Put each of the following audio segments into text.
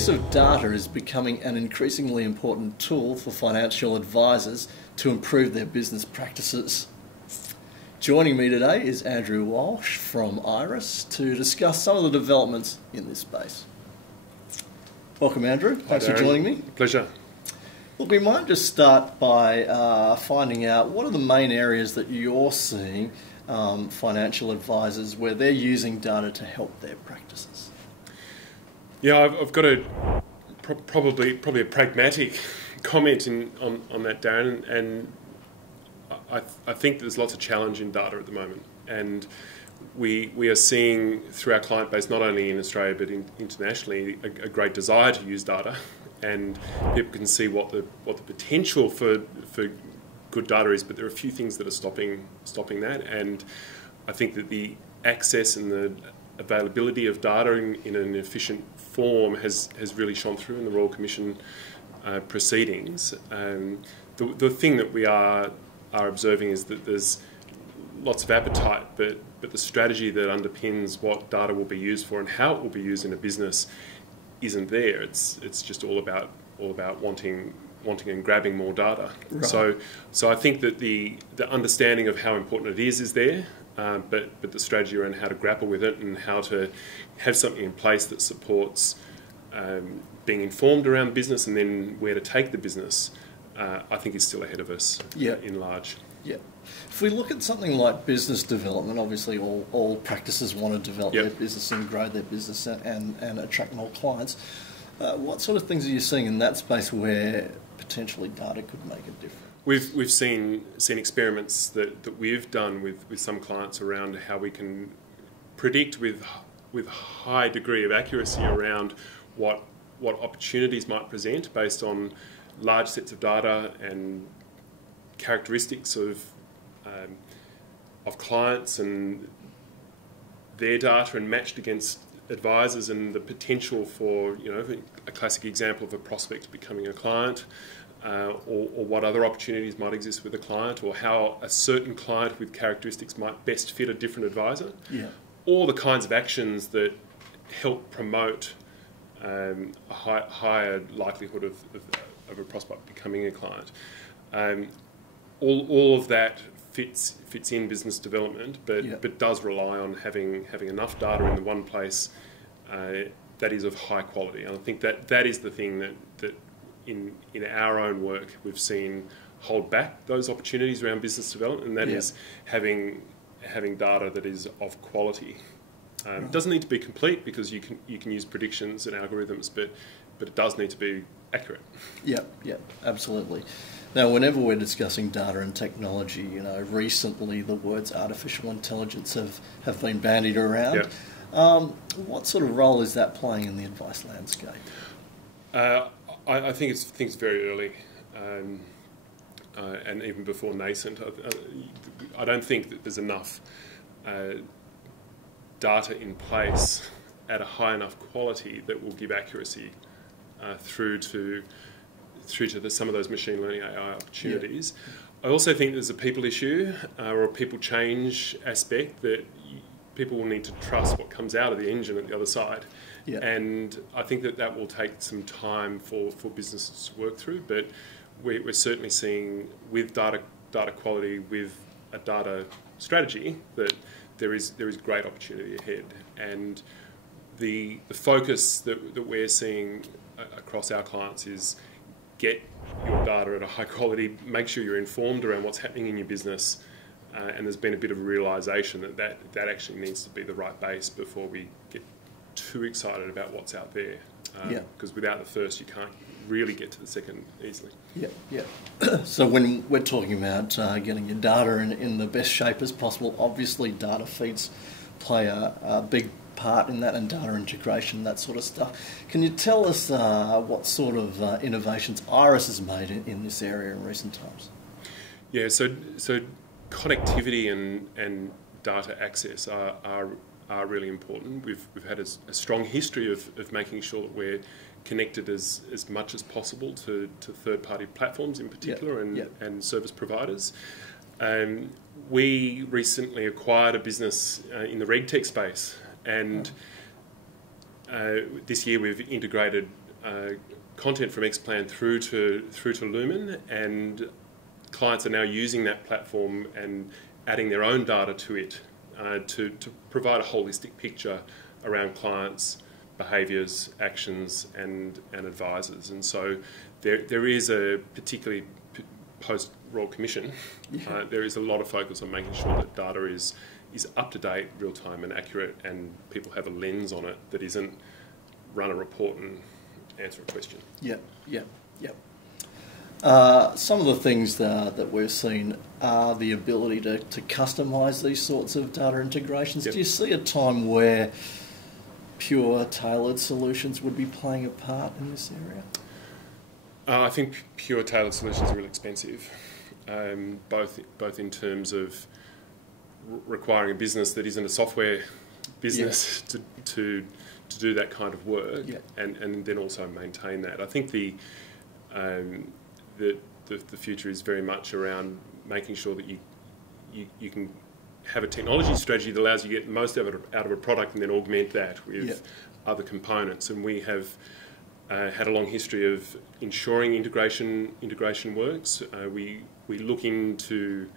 use of data is becoming an increasingly important tool for financial advisors to improve their business practices. Joining me today is Andrew Walsh from IRESS to discuss some of the developments in this space. Welcome, Andrew. Thanks for joining me. Pleasure. Look, we might just start by finding out what are the main areas that you're seeing financial advisors where they're using data to help their practices. Yeah, I've got a probably a pragmatic comment on that, Darren, and I think there's lots of challenge in data at the moment, and we are seeing through our client base, not only in Australia but internationally, a great desire to use data, and people can see what the potential for good data is, but there are a few things that are stopping that, and I think that the access and the availability of data in an efficient form has really shone through in the Royal Commission proceedings. The thing that we are observing is that there's lots of appetite, but the strategy that underpins what data will be used for and how it will be used in a business isn't there. It's just all about wanting and grabbing more data. Right. So I think that the understanding of how important it is there, but the strategy around how to grapple with it and how to have something in place that supports being informed around business and then where to take the business, I think is still ahead of us in large. Yeah. If we look at something like business development, obviously all practices want to develop their business and grow their business and attract more clients. What sort of things are you seeing in that space where potentially data could make a difference? We've seen experiments that we've done with some clients around how we can predict with high degree of accuracy around what opportunities might present based on large sets of data and characteristics of clients and their data, and matched against advisors and the potential for, a classic example of a prospect becoming a client, or what other opportunities might exist with a client, or how a certain client with characteristics might best fit a different advisor. Yeah. All the kinds of actions that help promote a higher likelihood of a prospect becoming a client. All of that fits in business development, but does rely on having enough data in the one place that is of high quality. And I think that is the thing that in our own work we've seen hold back those opportunities around business development, and that is having data that is of quality. It doesn't need to be complete, because you can use predictions and algorithms, but it does need to be accurate. Yeah, absolutely. Now, whenever we're discussing data and technology, recently the words artificial intelligence have been bandied around. Yeah. What sort of role is that playing in the advice landscape? I think it's very early, and even before nascent. I don't think that there's enough data in place at a high enough quality that will give accuracy through to some of those machine learning AI opportunities. Yeah. I also think there's a people issue or a people change aspect, that people will need to trust what comes out of the engine at the other side. Yeah. And I think that will take some time for businesses to work through, but we're certainly seeing with data quality, with a data strategy, that there is great opportunity ahead. And the focus that we're seeing across our clients is get your data at a high quality, make sure you're informed around what's happening in your business, and there's been a bit of a realisation that actually needs to be the right base before we get too excited about what's out there, because without the first you can't really get to the second easily. So when we're talking about getting your data in the best shape as possible, obviously data feeds play a big part in that, and data integration, that sort of stuff. Can you tell us what sort of innovations IRESS has made in this area in recent times? Yeah, so connectivity and data access are really important. We've had a strong history of making sure that we're connected as much as possible to third-party platforms in particular, and service providers. We recently acquired a business in the RegTech space, and this year we've integrated content from Xplan through to Lumen, and clients are now using that platform and adding their own data to it to provide a holistic picture around clients' behaviours, actions, and advisors. And so there is a particularly post-Royal Commission, there is a lot of focus on making sure that data is up to date, real time, and accurate, and people have a lens on it that isn't run a report and answer a question. Yep. Some of the things that we've seen are the ability to customise these sorts of data integrations. Yep. Do you see a time where pure tailored solutions would be playing a part in this area? I think pure tailored solutions are really expensive, both in terms of requiring a business that isn't a software business to do that kind of work, and then also maintain that. I think the future is very much around making sure that you can have a technology strategy that allows you to get the most out of a product, and then augment that with other components. And we have had a long history of ensuring integration works. We look into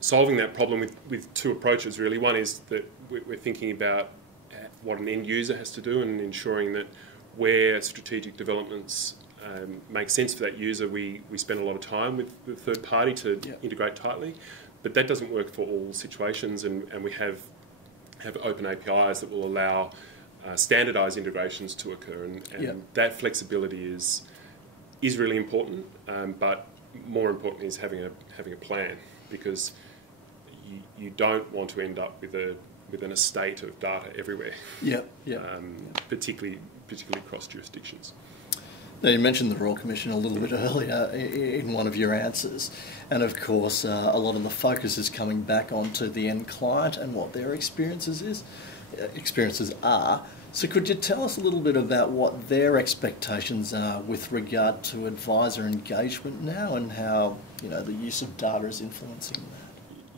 solving that problem with two approaches, really. One is that we're thinking about what an end user has to do, and ensuring that where strategic developments make sense for that user, we spend a lot of time with the third party to integrate tightly. But that doesn't work for all situations, and we have open APIs that will allow standardised integrations to occur, and that flexibility is really important. But more importantly is having a plan, because you don't want to end up with an estate of data everywhere. Particularly across jurisdictions. Now, you mentioned the Royal Commission a little bit earlier in one of your answers, and of course a lot of the focus is coming back onto the end client and what their experiences are. So could you tell us a little bit about what their expectations are with regard to advisor engagement now, and how the use of data is influencing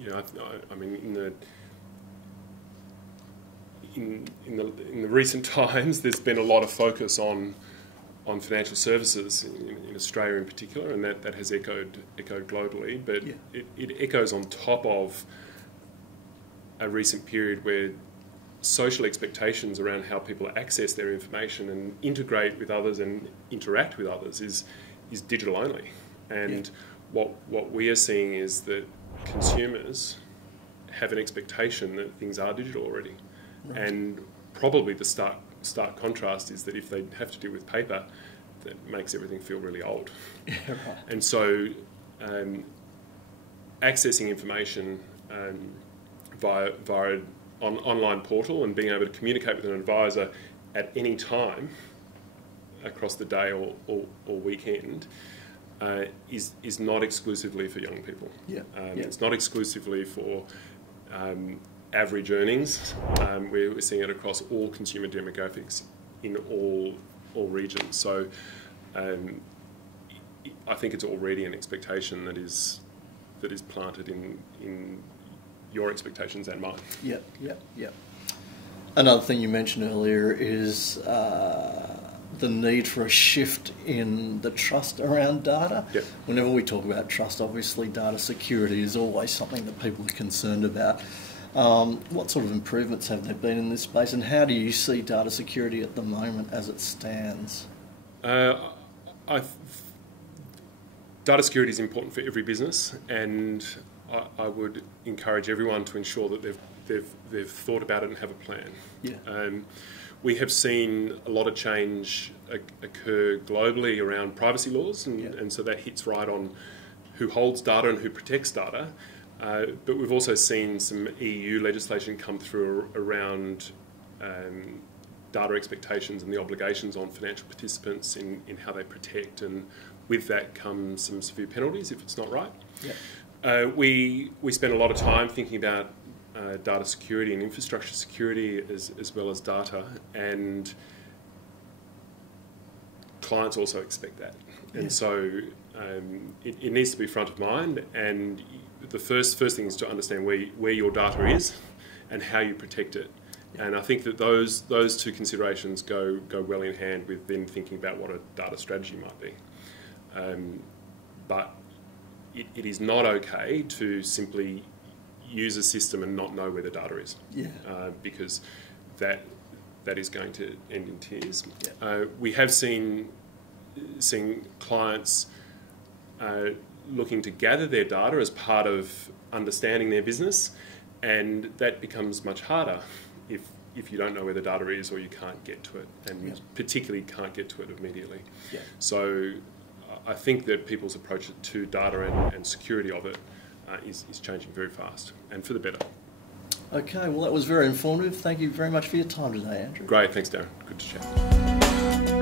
that? I mean, in the recent times, there's been a lot of focus on financial services in Australia in particular, and that has echoed globally. But it echoes on top of a recent period where social expectations around how people access their information and integrate with others and interact with others is digital only. And what we are seeing is that consumers have an expectation that things are digital already. Right. And probably the stark contrast is that if they have to deal with paper, that makes everything feel really old. Right. And so accessing information via an online portal and being able to communicate with an advisor at any time across the day or weekend is not exclusively for young people. It's not exclusively for average earnings. We're seeing it across all consumer demographics in all regions. So I think it's already an expectation that is planted in your expectations and mine. Another thing you mentioned earlier is the need for a shift in the trust around data. Whenever we talk about trust, obviously data security is always something that people are concerned about. What sort of improvements have there been in this space, and how do you see data security at the moment as it stands? Data security is important for every business, and I would encourage everyone to ensure that they've thought about it and have a plan. We have seen a lot of change occur globally around privacy laws, and so that hits right on who holds data and who protects data. But we've also seen some EU legislation come through around data expectations and the obligations on financial participants in how they protect, and with that comes some severe penalties if it's not right. We spend a lot of time thinking about data security and infrastructure security as well as data, and clients also expect that. And so it needs to be front of mind, and the first thing is to understand where your data is and how you protect it, And I think that those two considerations go well in hand with then thinking about what a data strategy might be. But it is not okay to simply use a system and not know where the data is, because that is going to end in tears. We have seen clients looking to gather their data as part of understanding their business, and that becomes much harder if you don't know where the data is or you can't get to it, and particularly can't get to it immediately. So I think that people's approach to data and security of it is changing very fast, and for the better. Okay, well that was very informative. Thank you very much for your time today, Andrew. Great, thanks Darren. Good to chat.